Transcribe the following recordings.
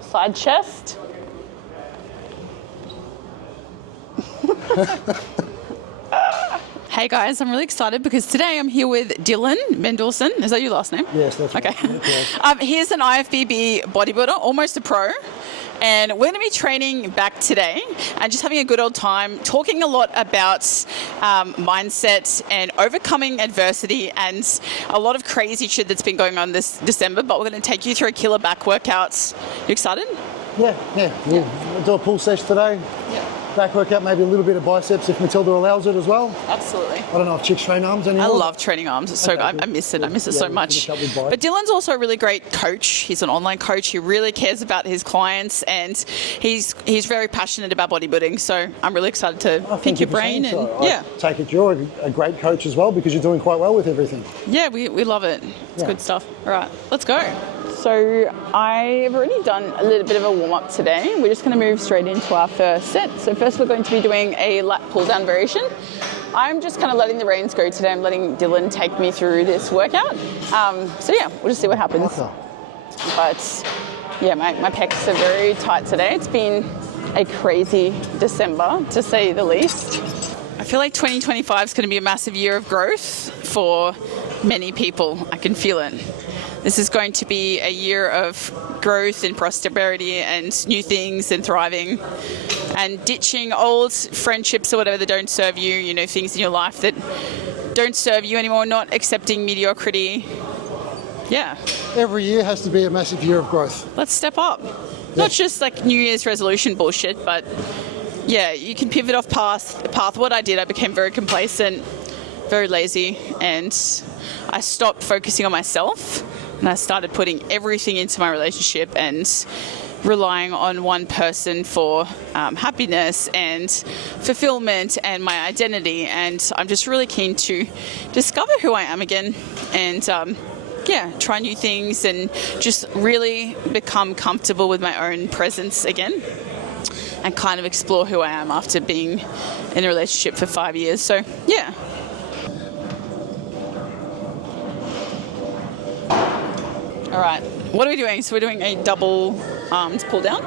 Side chest. Hey guys, I'm really excited because today I'm here with Dylan Mendelsohn. Is that your last name? Yes, that's right. Okay. He's an IFBB bodybuilder, almost a pro. And we're going to be training back today and just having a good old time, talking a lot about mindset and overcoming adversity and a lot of crazy shit that's been going on this December. But we're going to take you through a killer back workout. You excited? Yeah. We'll do a pull session today. Yeah. Back workout, maybe a little bit of biceps if Matilda allows it as well. Absolutely. I don't know if chicks train arms anymore. I love training arms. It's so good. I miss it. I miss it so much. But Dylan's also a really great coach. He's an online coach. He really cares about his clients and he's very passionate about bodybuilding. So I'm really excited to pick your brain. And I take it you're a great coach as well because you're doing quite well with everything. Yeah, we love it. It's good stuff. All right, let's go. So I've already done a little bit of a warm-up today. We're just going to move straight into our first set. So first we're going to be doing a lat pull-down variation. I'm just kind of letting the reins go today. I'm letting Dylan take me through this workout. So yeah, we'll just see what happens. Okay. But yeah, my pecs are very tight today. It's been a crazy December, to say the least. I feel like 2025 is going to be a massive year of growth for many people. I can feel it. This is going to be a year of growth and prosperity and new things and thriving and ditching old friendships or whatever that don't serve you, you know, things in your life that don't serve you anymore, not accepting mediocrity. Yeah. Every year has to be a massive year of growth. Let's step up. Not just like New Year's resolution bullshit, but yeah, you can pivot off the path. What I did, I became very complacent, very lazy, and I stopped focusing on myself. And I started putting everything into my relationship and relying on one person for happiness and fulfillment and my identity. And I'm just really keen to discover who I am again and, try new things and just really become comfortable with my own presence again and kind of explore who I am after being in a relationship for 5 years. So, yeah. All right, what are we doing? So we're doing a double arms pull down?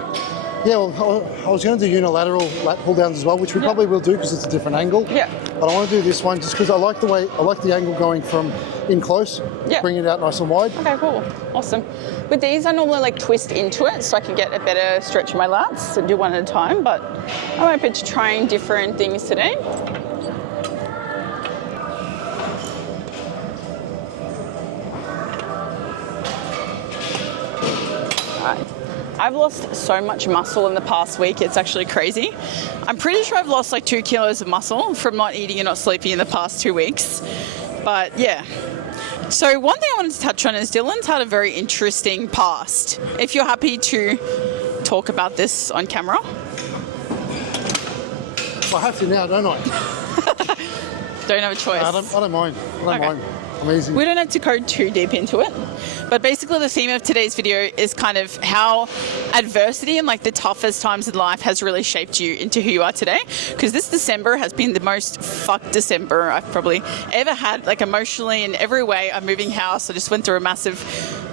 Yeah, well, I was going to do unilateral lat pull downs as well, which we probably will do because it's a different angle. Yeah. But I want to do this one just because I like the angle going from in close, bring it out nice and wide. Okay, cool, awesome. With these, I normally like twist into it so I can get a better stretch of my lats and do one at a time, but I'm open to trying different things today. I've lost so much muscle in the past week, it's actually crazy. I'm pretty sure I've lost like 2 kilos of muscle from not eating and not sleeping in the past 2 weeks. But yeah. So one thing I wanted to touch on is Dylan's had a very interesting past. If you're happy to talk about this on camera. I have to now, don't I? Don't have a choice. I don't mind. I don't mind. I'm easy. We don't have to go too deep into it. But basically the theme of today's video is kind of how adversity and like the toughest times in life has really shaped you into who you are today. Because this December has been the most fucked December I've probably ever had, like emotionally in every way. I'm moving house. I just went through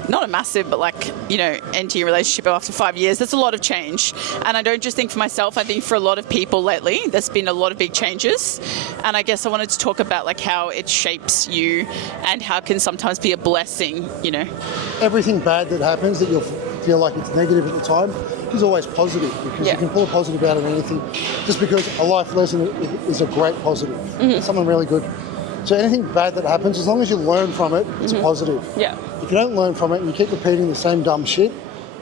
not a massive, but like, you know, ending a relationship after 5 years. That's a lot of change. And I don't just think for myself, I think for a lot of people lately, there's been a lot of big changes. And I guess I wanted to talk about like how it shapes you and how it can sometimes be a blessing, you know. Everything bad that happens that you'll feel like it's negative at the time is always positive because you can pull a positive out of anything. Just because a life lesson is a great positive. It's something really good. So anything bad that happens, as long as you learn from it, it's a positive. Yeah. If you don't learn from it and you keep repeating the same dumb shit,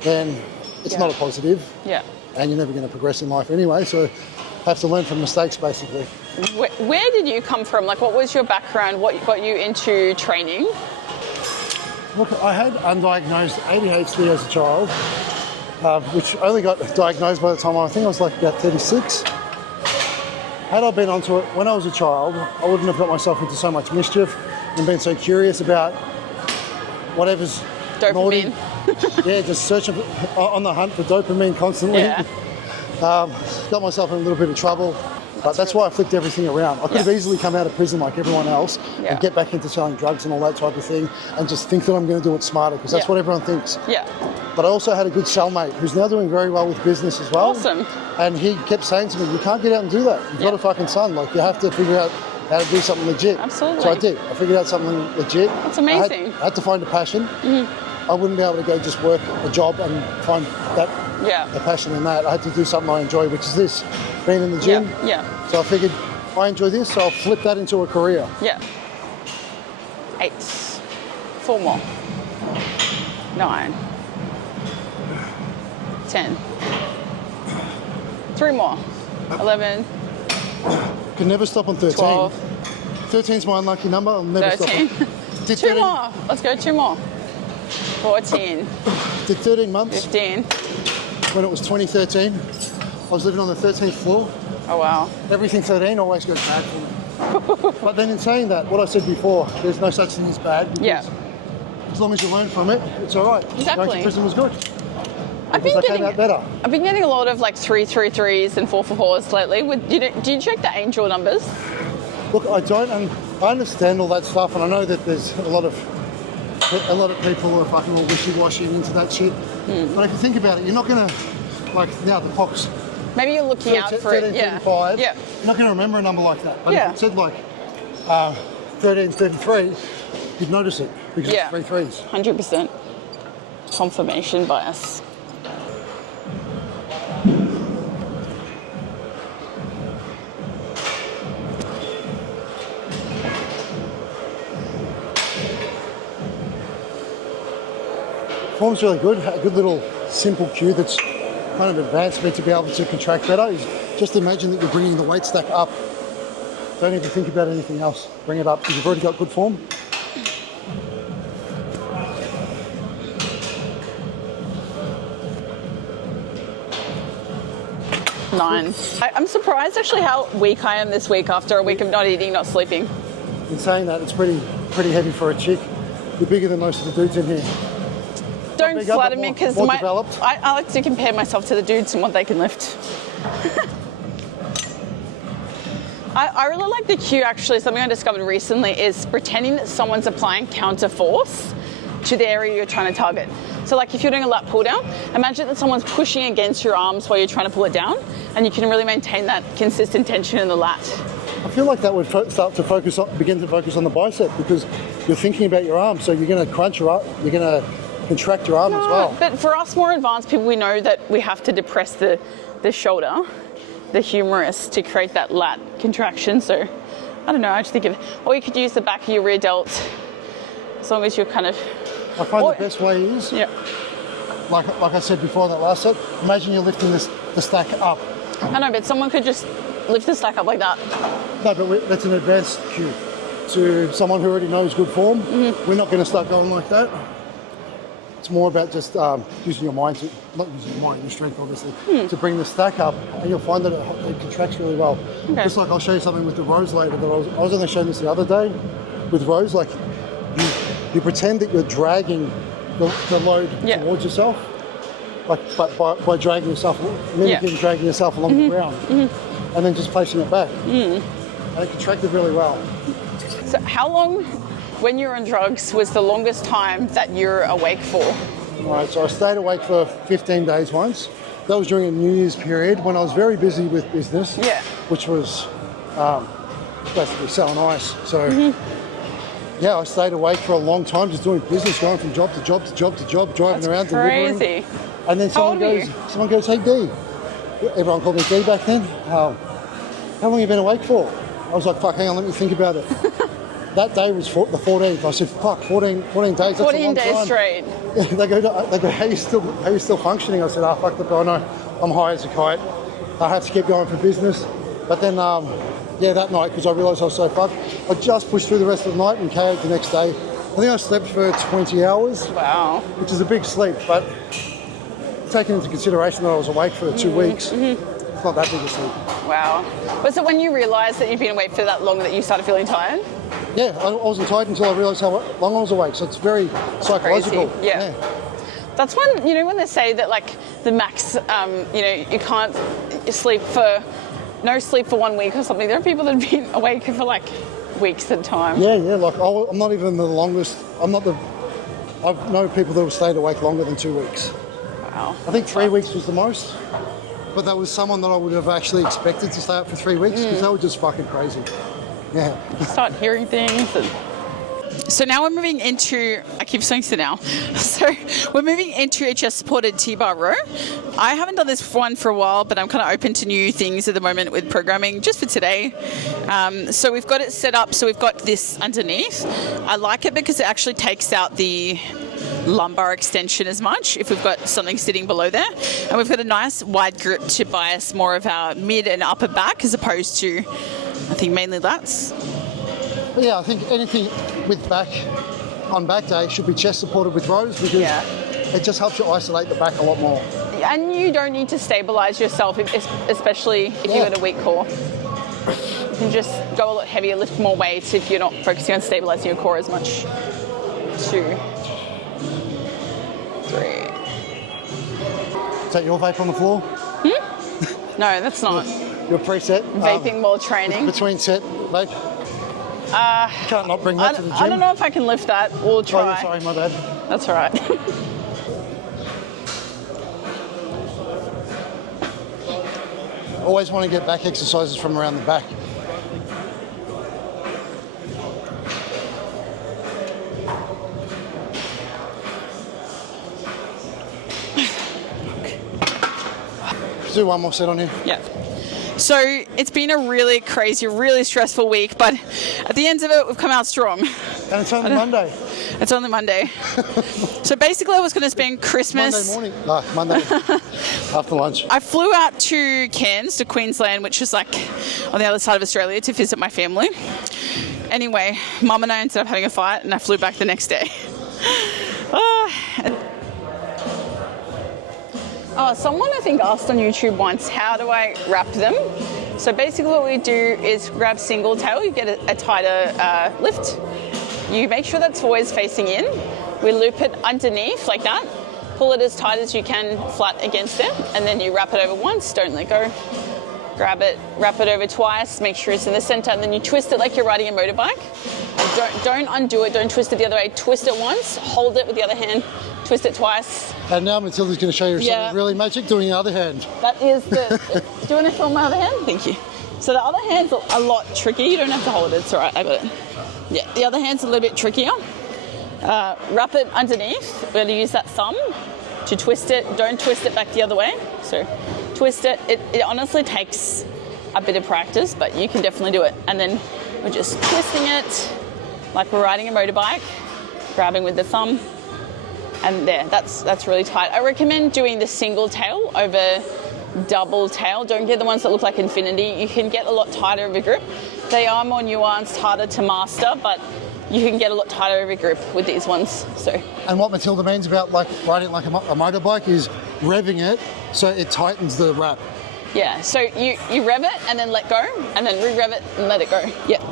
then it's not a positive. Yeah. And you're never going to progress in life anyway. So have to learn from mistakes, basically. Where did you come from? Like, what was your background? What got you into training? Look, I had undiagnosed ADHD as a child, which only got diagnosed by the time I think I was like about 36. Had I been onto it when I was a child, I wouldn't have got myself into so much mischief and been so curious about whatever's dopamine. Yeah, just searching on the hunt for dopamine constantly. Yeah. Got myself in a little bit of trouble. But that's why I flipped everything around. I could have easily come out of prison like everyone else and get back into selling drugs and all that type of thing and just think that I'm going to do it smarter because that's what everyone thinks. Yeah. But I also had a good cellmate who's now doing very well with business as well. Awesome. And he kept saying to me, you can't get out and do that. You've got a fucking son. Like, you have to figure out how to do something legit. Absolutely. So I did. I figured out something legit. That's amazing. I had to find a passion. I wouldn't be able to go just work a job and find that a passion in that. I had to do something I enjoy, which is this, being in the gym. Yeah. So I figured, I enjoy this, so I'll flip that into a career. Yeah. 8. 4 more. 9. 10. 3 more. 11. Can never stop on 13. 12. 13's my unlucky number. I'll never 13. stop. Did 2 more. Let's go 2 more. 14. Did 13 months. 15. When it was 2013, I was living on the 13th floor. Oh, wow. Everything 13 always goes bad for me. But then in saying that, what I said before, there's no such thing as bad. Because as long as you learn from it, it's all right. Exactly. Going to prison was good. I've been came out better. I've been getting a lot of like 3-3-3s and 4-4s lately. Do you check the angel numbers? Look, I don't, and I understand all that stuff, and I know that there's a lot of people who are fucking all wishy-washy into that shit. But if you think about it, you're not gonna, like now the Fox. Maybe you're looking out for 13, it. 35, Yeah. You're not gonna remember a number like that. But if it said like 1333, you'd notice it because it's 3 3s. 100%. Confirmation bias. Form's really good. A good little simple cue that's kind of advanced me to be able to contract better is just imagine that you're bringing the weight stack up. Don't even think about anything else. Bring it up because you've already got good form. Nine. I'm surprised actually how weak I am this week after a week of not eating, not sleeping. In saying that, it's pretty heavy for a chick. You're bigger than most of the dudes in here. Don't flatter me because I like to compare myself to the dudes and what they can lift. I really like the cue actually, something I discovered recently is pretending that someone's applying counter force to the area you're trying to target. So like if you're doing a lat pull down, imagine that someone's pushing against your arms while you're trying to pull it down and you can really maintain that consistent tension in the lat. I feel like that would start to begin to focus on the bicep because you're thinking about your arm, so you're going to crunch your arm, you're going to contract your arm as well. But for us more advanced people, we know that we have to depress the shoulder, the humerus, to create that lat contraction. So I don't know, I just think or you could use the back of your rear delt as long as you're kind of... I find the best way is, like I said before that last set, imagine you're lifting the stack up. I know, but someone could just lift the stack up like that. No, but that's an advanced cue. To someone who already knows good form, we're not going to start going like that. It's more about just using your mind, not using your mind, your strength obviously, to bring the stack up, and you'll find that it contracts really well. Okay. Just like I'll show you something with the rows later that I was only showing this the other day. With rows, like you pretend that you're dragging the load towards yourself, like by dragging yourself, mimicking dragging yourself along the ground, and then just placing it back. And it contracted really well. So how long, when you were on drugs, was the longest time that you're awake for? Right, so I stayed awake for 15 days once. That was during a New Year's period when I was very busy with business, which was basically selling ice. So I stayed awake for a long time just doing business, going from job to job to job to job, driving around, delivering. Crazy. And then someone goes, hey D. Everyone called me D back then. How long have you been awake for? I was like, fuck, hang on, let me think about it. That day was the 14th. I said, fuck, 14 days, that's 14 a long days time. straight. They go, how are you still functioning? I said, fuck, look, I know, I'm high as a kite. I have to keep going for business. But then, that night, because I realised I was so fucked, I just pushed through the rest of the night and KO'd the next day. I think I slept for 20 hours. Wow. Which is a big sleep, but taking into consideration that I was awake for 2 weeks, it's not that big a sleep. Wow. Was it when you realised that you've been awake for that long that you started feeling tired? Yeah, I wasn't tired until I realised how long I was awake, so it's very psychological. Crazy. Yeah. That's when, when they say that like the max, you can't sleep for no sleep for 1 week or something. There are people that have been awake for like weeks at a time. Yeah, like I'm not even the longest. I know people that have stayed awake longer than 2 weeks. Wow. I think 3 weeks was the most, but that was someone that I would have actually expected to stay up for 3 weeks because they were just fucking crazy. Yeah. Start hearing things. So now we're moving into, I keep saying so now. So we're moving into a chest supported T-bar row. I haven't done this one for a while, but I'm kind of open to new things at the moment with programming just for today. So we've got it set up. So we've got this underneath. I like it because it actually takes out the lumbar extension as much if we've got something sitting below there. And we've got a nice wide grip to bias more of our mid and upper back as opposed to, I think, mainly lats. Yeah, I think anything with back on back day should be chest supported with rows because it just helps you isolate the back a lot more. And you don't need to stabilize yourself, especially if you've got a weak core. You can just go a lot heavier, lift more weight if you're not focusing on stabilizing your core as much. 2, 3. Is that your vape on the floor? No, that's not. Your preset? Vaping while training. Between set vape? Can't not bring that to the gym. I don't know if I can lift that. We'll try. Oh, sorry, my bad. That's all right. Always want to get back exercises from around the back. Let's do one more set on here. Yeah. So it's been a really crazy, really stressful week, but at the end of it, we've come out strong. And it's only Monday. It's only Monday. So basically, I was going to spend Christmas. Monday morning. No, Monday after lunch. I flew out to Cairns, to Queensland, which is like on the other side of Australia, to visit my family. Anyway, Mum and I ended up having a fight, and I flew back the next day. Someone I think asked on YouTube once, how do I wrap them? So basically what we do is grab single tail, you get a tighter lift. You make sure that's always facing in. We loop it underneath like that, pull it as tight as you can flat against it, and then you wrap it over once, don't let go. Grab it, wrap it over twice, make sure it's in the center, and then you twist it like you're riding a motorbike. And don't undo it, don't twist it the other way. Twist it once, hold it with the other hand, twist it twice. And now Matilda's going to show you something really magic doing the other hand. That is the... Do you want to film my other hand? Thank you. So the other hand's a lot trickier. You don't have to hold it. It's all right. I got it. Yeah, the other hand's a little bit trickier. Wrap it underneath. We're going to use that thumb to twist it. Don't twist it back the other way. So twist it. It honestly takes a bit of practice, but you can definitely do it. And then we're just twisting it like we're riding a motorbike, grabbing with the thumb. And there, that's really tight. I recommend doing the single tail over double tail. Don't get the ones that look like infinity. You can get a lot tighter of a grip. They are more nuanced, harder to master, but you can get a lot tighter of a grip with these ones. So. And what Matilda means about like riding like a motorbike is revving it so it tightens the wrap. Yeah, so you rev it and then let go, and then re-rev it and let it go. Yeah.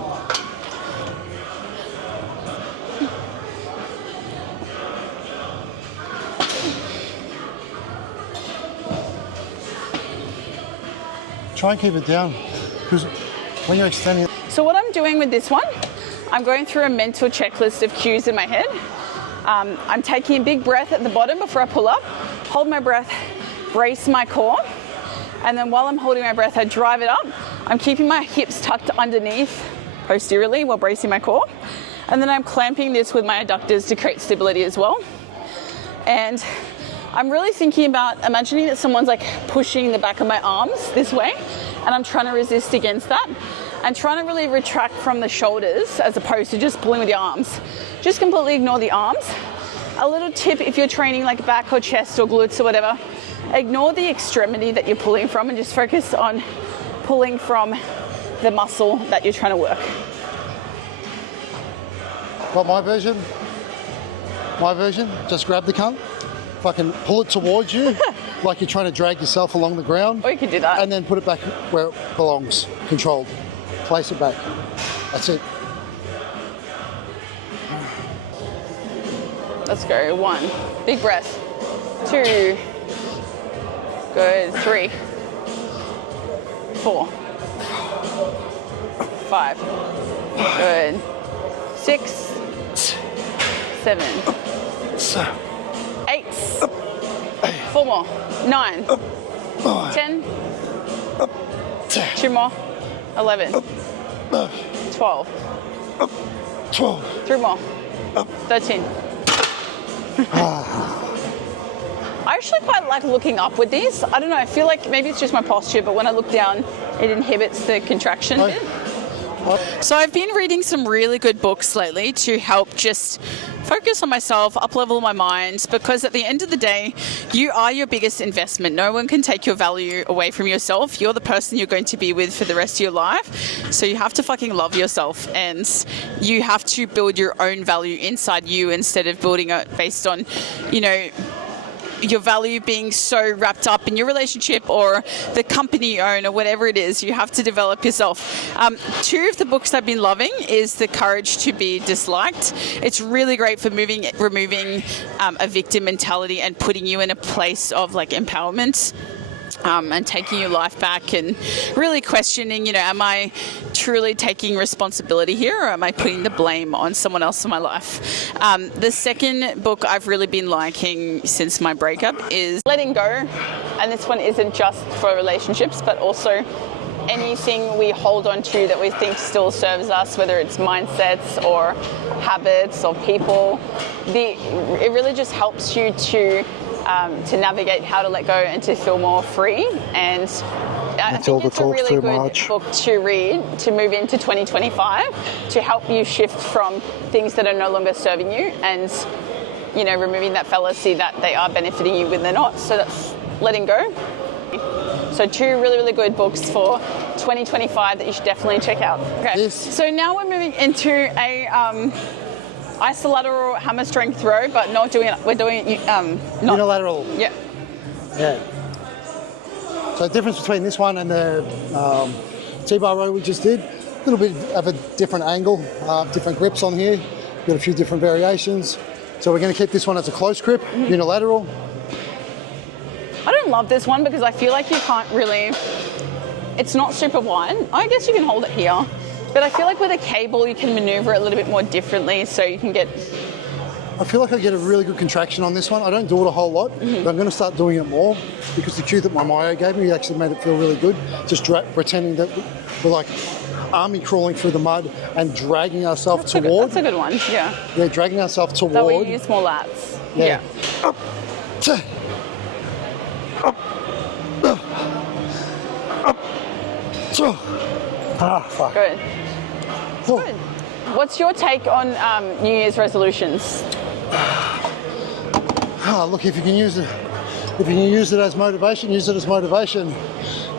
Try and keep it down, because when you're extending it... So what I'm doing with this one, I'm going through a mental checklist of cues in my head. I'm taking a big breath at the bottom before I pull up, hold my breath, brace my core, and then while I'm holding my breath, I drive it up. I'm keeping my hips tucked underneath posteriorly while bracing my core. And then I'm clamping this with my adductors to create stability as well. And I'm really thinking about imagining that someone's like pushing the back of my arms this way, and I'm trying to resist against that and trying to really retract from the shoulders as opposed to just pulling with the arms. Just completely ignore the arms. A little tip if you're training like back or chest or glutes or whatever, ignore the extremity that you're pulling from and just focus on pulling from the muscle that you're trying to work. Got my version? My version? Just grab the cunt. Fucking pull it towards you like you're trying to drag yourself along the ground. Or you can do that. And then put it back where it belongs, controlled. Place it back. That's it. Let's go. 1. Big breath. 2. Good. 3. 4. 5. Good. 6, 7, 8. 4 more. 9. 10. 2 more. 11. 12. 3 more. 13. I actually quite like looking up with these. I don't know, I feel like maybe it's just my posture, but when I look down, it inhibits the contraction bit. So I've been reading some really good books lately to help just focus on myself, up-level my mind, because at the end of the day, you are your biggest investment. No one can take your value away from yourself. You're the person you're going to be with for the rest of your life. So you have to fucking love yourself, and you have to build your own value inside you instead of building it based on, you know, your value being so wrapped up in your relationship or the company you own or whatever it is. You have to develop yourself. 2 of the books I've been loving is The Courage to Be Disliked. It's really great for removing a victim mentality and putting you in a place of like empowerment. And taking your life back and really questioning, you know, am I truly taking responsibility here, or am I putting the blame on someone else in my life? The second book I've really been liking since my breakup is Letting Go. And this one isn't just for relationships, but also anything we hold on to that we think still serves us, whether it's mindsets or habits or people. It really just helps you to navigate how to let go and to feel more free. And I think it's a really good book to read to move into 2025 to help you shift from things that are no longer serving you and, you know, removing that fallacy that they are benefiting you when they're not. So that's Letting Go. So 2 really, really good books for 2025 that you should definitely check out. Okay. Yes. So now we're moving into a isolateral hammer strength row, but not doing it. We're doing it Unilateral. Yeah. Yeah. So the difference between this one and the T-bar row we just did, a little bit of a different angle, different grips on here. Got a few different variations. So we're going to keep this one as a close grip, unilateral. I don't love this one because I feel like you can't really. It's not super wide. I guess you can hold it here. But I feel like with a cable, you can maneuver it a little bit more differently, so you can get... I feel like I get a really good contraction on this one. I don't do it a whole lot, but I'm going to start doing it more because the cue that my Myo gave me actually made it feel really good. Just pretending that we're like army crawling through the mud and dragging ourselves toward. That's a good one, yeah. Yeah, dragging ourselves toward. That way you use more lats. Yeah. Up, fuck. Good. Good. What's your take on New Year's resolutions? Look, if you can use it as motivation, use it as motivation.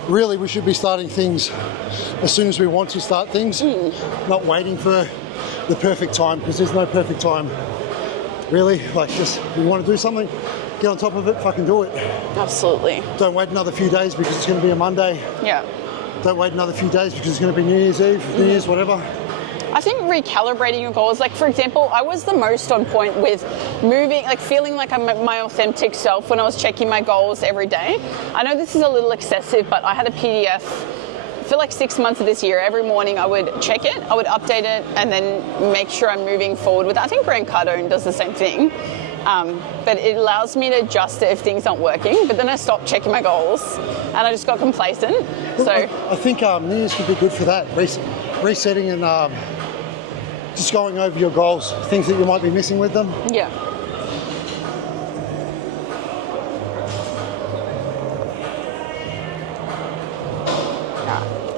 Really, we should be starting things as soon as we want to start things, not waiting for the perfect time, because there's no perfect time. Really, like, just we want to do something, get on top of it, fucking do it. Absolutely. Don't wait another few days because it's going to be a Monday. Yeah. Don't wait another few days because it's going to be New Year's Eve, New Year's, whatever. I think recalibrating your goals, like for example, I was the most on point with moving, like feeling like I'm my authentic self when I was checking my goals every day. I know this is a little excessive, but I had a PDF for like 6 months of this year. Every morning I would check it, I would update it, and then make sure I'm moving forward with it. I think Grant Cardone does the same thing. But it allows me to adjust it if things aren't working. But then I stopped checking my goals and I just got complacent. Look, So I think New Year's could be good for that. Resetting and just going over your goals, things that you might be missing with them. yeah.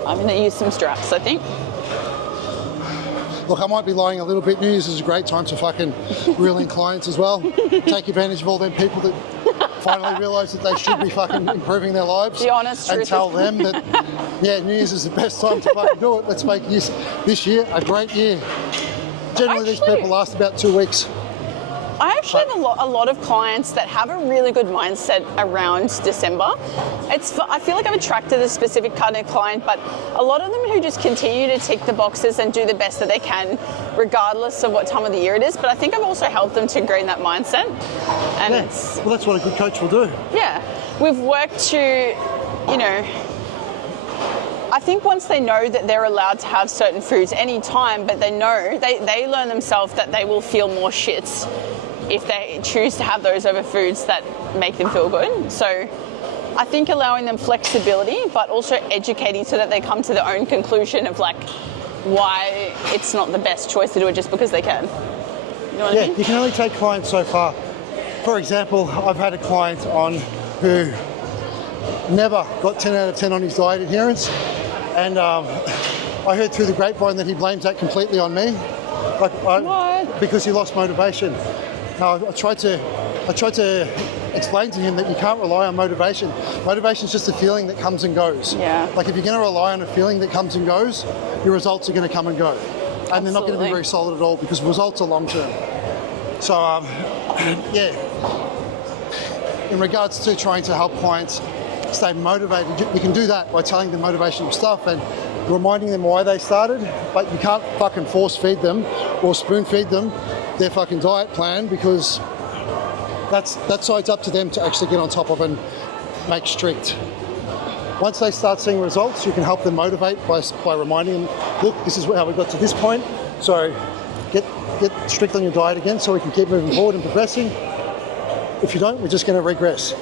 I'm going to use some straps, I think. Look, I might be lying a little bit. New Year's is a great time to fucking reel in clients as well. Take advantage of all them people that finally realise that they should be fucking improving their lives. The honest and truth. tell them that, yeah, New Year's is the best time to fucking do it. Let's make this year a great year. Generally, these people last about 2 weeks. I actually have a lot of clients that have a really good mindset around December. I feel like I've attracted a specific kind of client, but a lot of them who just continue to tick the boxes and do the best that they can, regardless of what time of the year it is. But I think I've also helped them to gain that mindset. And Yeah. Well, that's what a good coach will do. yeah, we've worked to, you know, I think once they know that they're allowed to have certain foods anytime, but they know, they learn themselves that they will feel more shits if they choose to have those over foods that make them feel good. So I think allowing them flexibility, but also educating so that they come to their own conclusion of like why it's not the best choice to do it just because they can. You know what I mean? You can only take clients so far. For example, I've had a client on who never got 10 out of 10 on his diet adherence, and I heard through the grapevine that he blames that completely on me, because he lost motivation. Now, I tried to explain to him that you can't rely on motivation. Motivation is just a feeling that comes and goes. Yeah. Like if you're going to rely on a feeling that comes and goes, your results are going to come and go, and they're not going to be very solid at all because results are long term. So, yeah. In regards to trying to help clients stay motivated, you can do that by telling them motivational stuff and reminding them why they started, but you can't fucking force feed them or spoon feed them their fucking diet plan, because that side's up to them to actually get on top of and make strict. Once they start seeing results, you can help them motivate by reminding them, look, this is how we got to this point, so get strict on your diet again so we can keep moving forward and progressing. If you don't, we're just going to regress.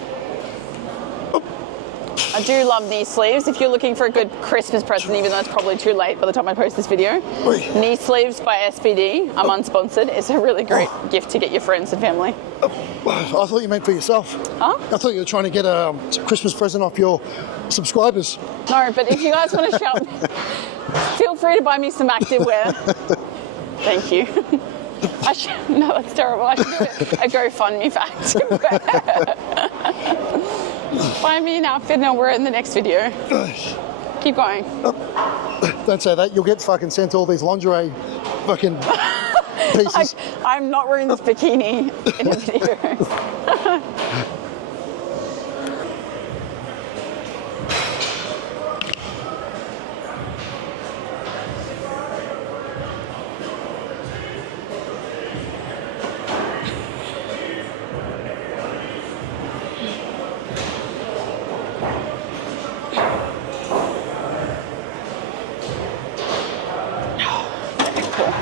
I do love knee sleeves. If you're looking for a good Christmas present, even though it's probably too late by the time I post this video, knee sleeves by SPD, I'm unsponsored. It's a really great gift to get your friends and family. I thought you meant for yourself. Huh? I thought you were trying to get a Christmas present off your subscribers. No, but if you guys want to shop, feel free to buy me some activewear. Thank you. No, that's terrible. I should do a GoFundMe for activewear. Buy me an outfit and I'll wear it in the next video. Keep going. Don't say that. You'll get fucking sent all these lingerie fucking pieces. I'm not wearing this bikini in a video.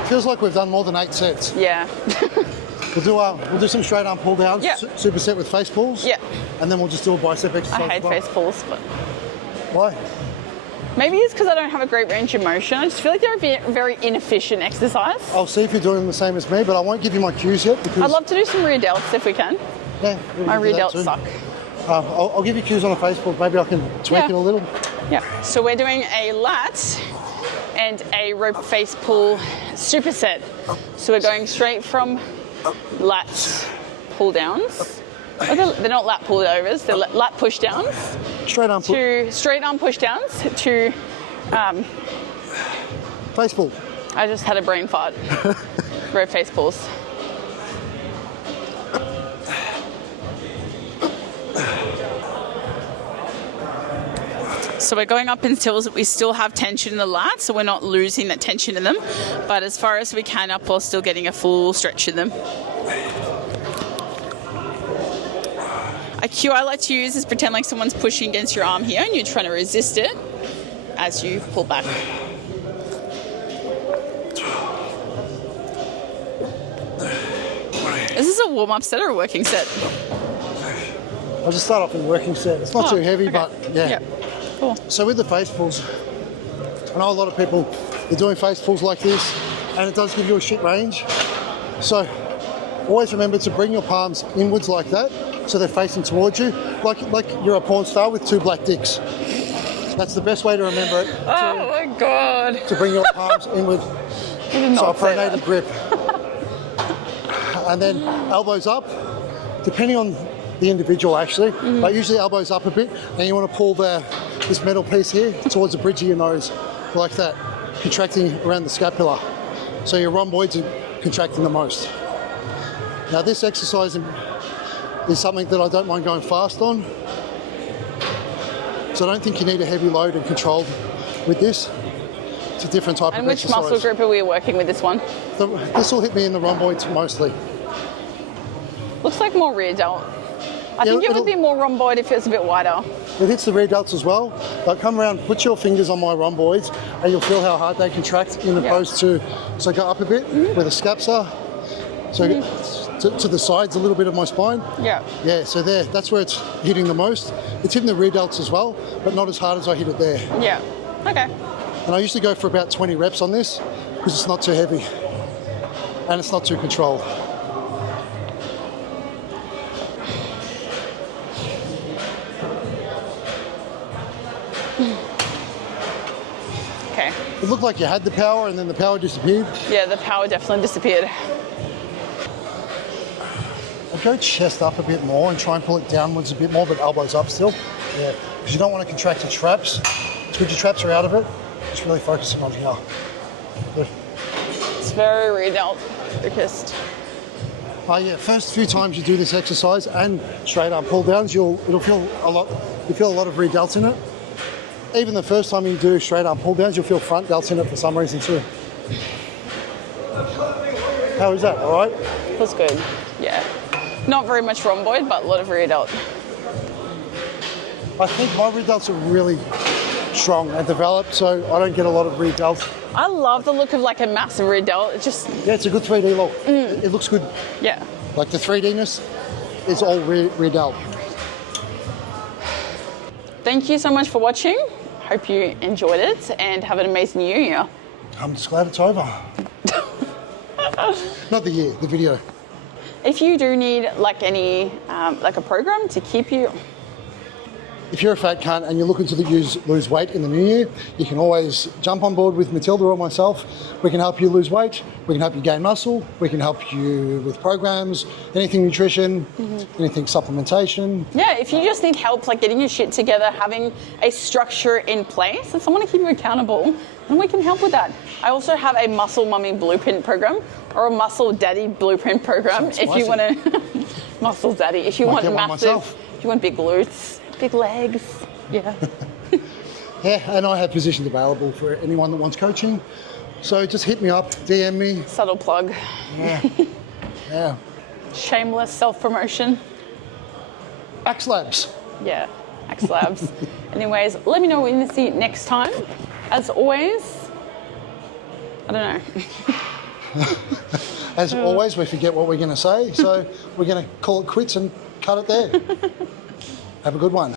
Feels like we've done more than 8 sets. Yeah. We'll do some straight arm pull downs, Yep. superset with face pulls. Yeah. And then we'll just do a bicep exercise. I hate face pulls, but Why? maybe it's because I don't have a great range of motion. I just feel like they're a very inefficient exercise. I'll see if you're doing the same as me, but I won't give you my cues yet because I'd love to do some rear delts if we can. yeah, My rear delts suck. I'll give you cues on the face pull. Maybe I can tweak it a little. Yeah. So we're doing a lat and a rope face pull superset. So we're going straight from lat pull downs. They're not lat pull overs, they're lat push downs. Straight arm pull. To straight arm push downs to Face pull. I just had a brain fart. Rope face pulls. So we're going up until we still have tension in the lats, so we're not losing that tension in them, but as far as we can up while still getting a full stretch in them. A cue I like to use is pretend like someone's pushing against your arm here and you're trying to resist it as you pull back. Is this a warm-up set or a working set? I'll just start off in a working set. It's not too heavy, okay. but yeah. Yep. Cool. So with the face pulls, I know a lot of people are doing face pulls like this, and it does give you a shit range. So always remember to bring your palms inwards like that, so they're facing towards you, like you're a porn star with 2 black dicks. That's the best way to remember it. Oh my god. To bring your palms inward. So a pronated grip. And then elbows up, depending on the individual actually, but usually elbows up a bit, and you want to pull this metal piece here towards the bridge of your nose, like that, contracting around the scapula. So your rhomboids are contracting the most. Now this exercise is something that I don't mind going fast on. So I don't think you need a heavy load and controlled with this. It's a different type of exercise. And which muscle group are we working with this one? This will hit me in the rhomboids mostly. Looks like more rear delt. I think it would be more rhomboid if it was a bit wider. It hits the rear delts as well. But come around, put your fingers on my rhomboids, and you'll feel how hard they contract in opposed to, so go up a bit where the scaps are. So to the sides a little bit of my spine. Yeah. Yeah, so there, that's where it's hitting the most. It's hitting the rear delts as well, but not as hard as I hit it there. Yeah. Okay. And I usually go for about 20 reps on this because it's not too heavy and it's not too controlled. Okay. It looked like you had the power and then the power disappeared. Yeah, the power definitely disappeared. I'd go chest up a bit more and try and pull it downwards a bit more, but elbows up still. Yeah, because you don't want to contract your traps. It's good your traps are out of it. Just really focusing on here. Good. It's very rear delt focused. Oh yeah, first few times you do this exercise and straight arm pull downs, you'll feel a lot of rear delts in it. Even the first time you do straight arm pull downs, you'll feel front delts in it for some reason too. How is that? All right? Feels good. Yeah. Not very much rhomboid, but a lot of rear delt. I think my rear delts are really strong and developed, so I don't get a lot of rear delts. I love the look of like a massive rear delt. It just, Yeah, it's a good 3D look. It looks good. yeah. Like the 3D-ness is all rear delt. Thank you so much for watching. Hope you enjoyed it and have an amazing new year. I'm just glad it's over. Not the year, the video. If you do need like any, like a program to keep you, If you're a fat cunt and you're looking to lose weight in the new year, you can always jump on board with Matilda or myself. We can help you lose weight, we can help you gain muscle, we can help you with programs, anything nutrition, anything supplementation. yeah, if you just need help like getting your shit together, having a structure in place and someone to keep you accountable, then we can help with that. I also have a muscle mummy blueprint program or a muscle daddy blueprint program if you want to, muscle daddy, if you want massive, if you want big glutes. Big legs, yeah. Yeah, and I have positions available for anyone that wants coaching. So just hit me up, DM me. Subtle plug. Yeah. Yeah. Shameless self-promotion. Axe Labs. Yeah, Axe Labs. Anyways, let me know what you see next time. As always, I don't know. As always, we forget what we're going to say, so we're going to call it quits and cut it there. Have a good one.